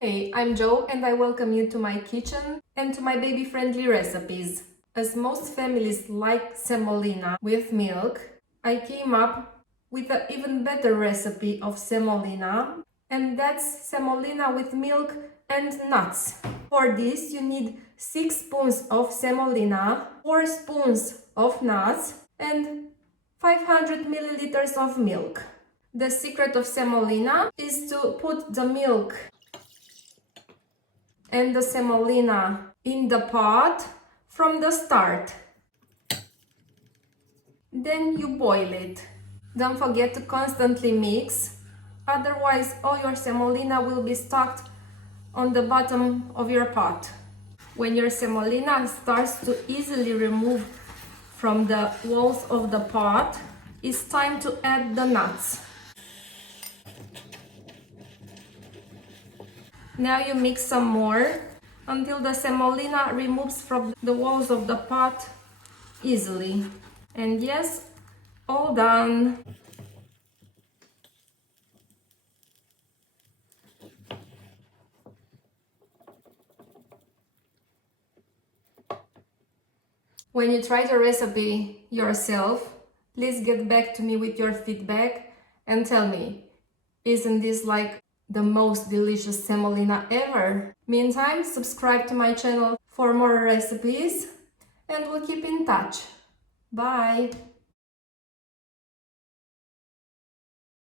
Hey, I'm Jo and I welcome you to my kitchen and to my baby-friendly recipes. As most families like semolina with milk, I came up with an even better recipe of semolina, and that's semolina with milk and nuts. For this you need 6 spoons of semolina, 4 spoons of nuts and 500 milliliters of milk. The secret of semolina is to put the milk and the semolina in the pot from the start. Then you boil it. Don't forget to constantly mix, otherwise all your semolina will be stuck on the bottom of your pot. When your semolina starts to easily remove from the walls of the pot, it's time to add the nuts. Now you mix some more until the semolina removes from the walls of the pot easily. And yes, all done. When you try the recipe yourself, please get back to me with your feedback and tell me, isn't this like the most delicious semolina ever? Meantime, subscribe to my channel for more recipes and we'll keep in touch. Bye!